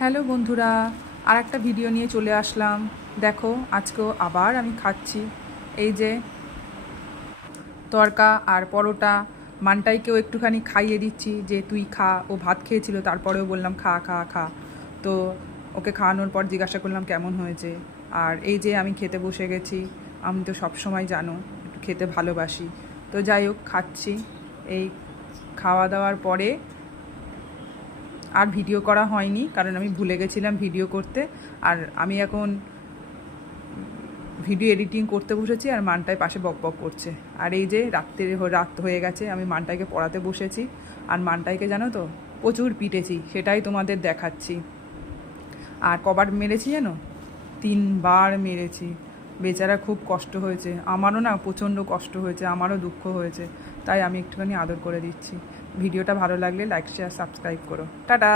Hello বন্ধুরা, আর একটা video নিয়ে চলে আসলাম। দেখো, আজকেও আবার আমি খাচ্ছি এই যে তড়কা আর পরোটা। মানটাইকেও একটুখানি খাইয়ে দিচ্ছি যে তুই খা। ও ভাত খেয়েছিল, তারপরেও বললাম খা খা খা। তো ওকে খাওয়ানোর পর জিজ্ঞাসা করলাম কেমন হয়েছে। আর এই যে আমি খেতে বসে গেছি। আমি তো সব সময় জানো একটু খেতে ভালোবাসি। তো যাই হোক, খাচ্ছি। এই খাওয়া দাওয়ার পরে আর ভিডিও করা হয়নি, কারণ আমি ভুলে গেছিলাম ভিডিও করতে। আর আমি এখন ভিডিও এডিটিং করতে বসেছি, আর মানটাই পাশে বক বক করছে। আর এই যে রাত হয়ে গেছে, আমি মানটাইকে পড়াতে বসেছি। আর মানটাইকে জানো তো প্রচুর পিটেছি, সেটাই তোমাদের দেখাচ্ছি। আর কবার মেরেছি জানো? 3বার মেরেছি। বেচারা খুব কষ্ট হয়েছে, আমারও না প্রচণ্ড কষ্ট হয়েছে, আমারও দুঃখ হয়েছে। তাই আমি একটুখানি আদর করে দিচ্ছি। ভিডিওটা ভালো লাগলে লাইক শেয়ার সাবস্ক্রাইব করো। টাটা।